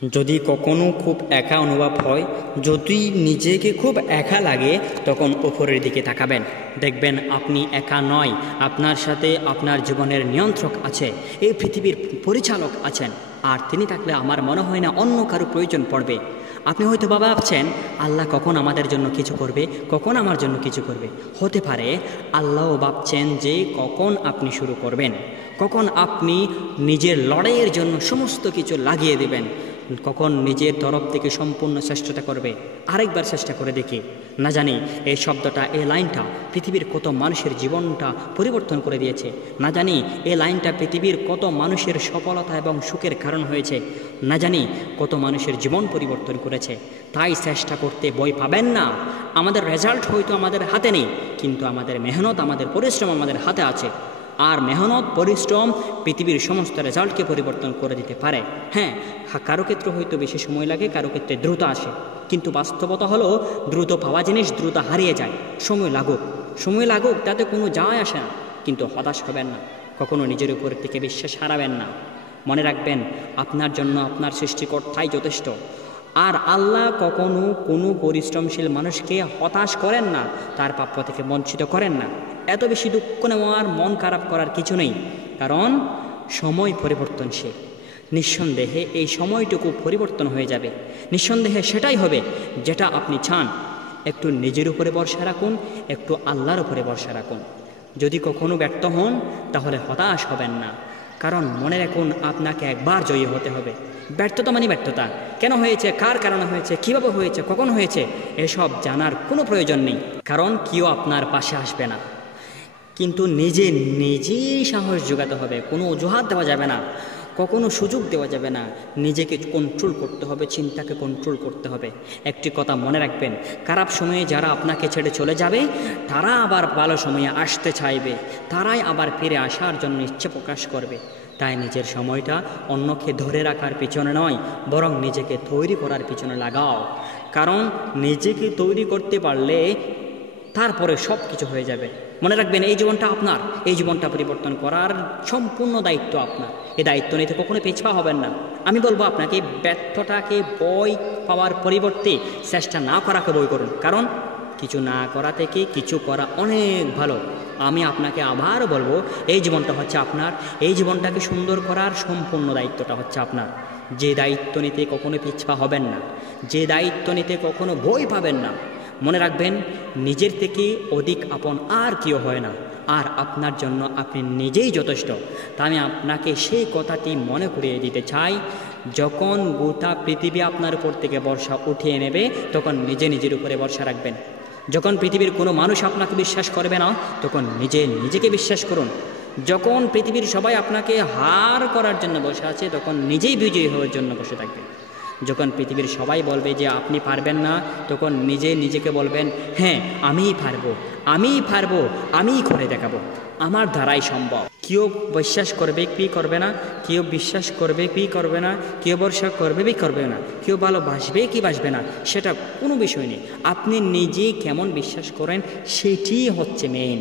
যদি কখনো খুব একা অনুভব হয়, যদি নিজেকে খুব একা লাগে, তখন উপরের দিকে তাকাবেন। দেখবেন আপনি একা নয়, আপনার সাথে আপনার জীবনের নিয়ন্ত্রক আছে, এই পৃথিবীর পরিচালক আছেন। আর তিনি থাকলে আমার মনে হয় না অন্য কারো প্রয়োজন পড়বে। আপনি হয়তো ভাবছেন আল্লাহ কখন আমাদের জন্য কিছু করবে, কখন আমার জন্য কিছু করবে। হতে পারে আল্লাহও ভাবছেন যে কখন আপনি শুরু করবেন, কখন আপনি নিজের লড়াইয়ের জন্য সমস্ত কিছু লাগিয়ে দেবেন, কখন নিজের তরফ থেকে সম্পূর্ণ চেষ্টাটা করবে। আরেকবার চেষ্টা করে দেখি, না জানি এই শব্দটা, এই লাইনটা পৃথিবীর কত মানুষের জীবনটা পরিবর্তন করে দিয়েছে। না জানি এই লাইনটা পৃথিবীর কত মানুষের সফলতা এবং সুখের কারণ হয়েছে। না জানি কত মানুষের জীবন পরিবর্তন করেছে। তাই চেষ্টা করতে ভয় পাবেন না। আমাদের রেজাল্ট হয়তো আমাদের হাতে নেই, কিন্তু আমাদের মেহনত, আমাদের পরিশ্রম আমাদের হাতে আছে। আর মেহনত, পরিশ্রম পৃথিবীর সমস্ত রেজাল্টকে পরিবর্তন করে দিতে পারে। হ্যাঁ, কারো ক্ষেত্রে হয়তো বেশি সময় লাগে, কারো ক্ষেত্রে দ্রুত আসে, কিন্তু বাস্তবতা হলো দ্রুত পাওয়া জিনিস দ্রুত হারিয়ে যায়। সময় লাগুক তাতে কোনো যায় আসে না, কিন্তু হতাশ হবেন না, কখনো নিজের উপর থেকে বিশ্বাস হারাবেন না। মনে রাখবেন আপনার জন্য আপনার সৃষ্টিকর্তাই যথেষ্ট। আর আল্লাহ কখনো কোনো পরিশ্রমশীল মানুষকে হতাশ করেন না, তার প্রাপ্য থেকে বঞ্চিত করেন না। এত বেশি দুঃখ নেওয়ার, মন খারাপ করার কিছু নেই, কারণ সময় পরিবর্তনশীল। নিঃসন্দেহে এই সময়টুকু পরিবর্তন হয়ে যাবে। নিঃসন্দেহে সেটাই হবে যেটা আপনি চান। একটু নিজের উপরে ভরসা রাখুন, একটু আল্লাহর উপরে ভরসা রাখুন। যদি কখনো ব্যর্থ হন তাহলে হতাশ হবেন না, কারণ মনে রাখুন আপনাকে একবার জয়ী হতে হবে। ব্যর্থতা মানে ব্যর্থতা, কেন হয়েছে, কার কারণে হয়েছে, কীভাবে হয়েছে, কখন হয়েছে, এসব জানার কোনো প্রয়োজন নেই, কারণ কেউ আপনার পাশে আসবে না। কিন্তু নিজেই সাহস জোগাতে হবে। কোনো অজুহাত দেওয়া যাবে না, কখনো সুযোগ দেওয়া যাবে না। নিজেকে কন্ট্রোল করতে হবে, চিন্তাকে কন্ট্রোল করতে হবে। একটি কথা মনে রাখবেন, খারাপ সময়ে যারা আপনাকে ছেড়ে চলে যাবে, তারা আবার ভালো সময়ে আসতে চাইবে, তারাই আবার ফিরে আসার জন্য ইচ্ছে প্রকাশ করবে। তাই নিজের সময়টা অন্যকে ধরে রাখার পিছনে নয়, বরং নিজেকে তৈরি করার পিছনে লাগাও। কারণ নিজেকে তৈরি করতে পারলে তারপরে সব কিছু হয়ে যাবে। মনে রাখবেন এই জীবনটা আপনার, এই জীবনটা পরিবর্তন করার সম্পূর্ণ দায়িত্ব আপনার। এই দায়িত্ব নিতে কখনো পিছপা হবেন না। আমি বলবো আপনাকে ব্যর্থতাকে ভয় পাওয়ার পরিবর্তে চেষ্টা না করাকে ভয় করুন, কারণ কিছু না করা থেকে কিছু করা অনেক ভালো। আমি আপনাকে আবার বলবো, এই জীবনটা হচ্ছে আপনার, এই জীবনটাকে সুন্দর করার সম্পূর্ণ দায়িত্বটা হচ্ছে আপনার। যে দায়িত্ব নিতে কখনো পিছপা হবেন না, যে দায়িত্ব নিতে কখনো ভয় পাবেন না। মনে রাখবেন নিজের থেকে অধিক আপন আর কেউ হয় না, আর আপনার জন্য আপনি নিজেই যথেষ্ট। তা আমি আপনাকে সেই কথাটি মনে করিয়ে দিতে চাই, যখন গোটা পৃথিবী আপনার উপর থেকে ভরসা উঠিয়ে নেবে, তখন নিজের উপরে ভরসা রাখবেন। যখন পৃথিবীর কোনো মানুষ আপনাকে বিশ্বাস করবে না, তখন নিজেকে বিশ্বাস করুন। যখন পৃথিবীর সবাই আপনাকে হার করার জন্য বসে আছে, তখন নিজেই বিজয়ী হওয়ার জন্য বসে থাকবেন। যখন পৃথিবীর সবাই বলবে যে আপনি পারবেন না, তখন নিজেকে বলবেন, হ্যাঁ আমিই পারবো, আমিই করে দেখাবো, আমার দ্বারাই সম্ভব। কেউ বিশ্বাস করবে কি করবে না, কেউ বিশ্বাস করবে কি করবে না, কেউ ভরসা করবে কি করবে না, কেউ ভালোবাসবে কি বাসবে না, সেটা কোনো বিষয় নেই। আপনি নিজে কেমন বিশ্বাস করেন সেটিই হচ্ছে মেইন।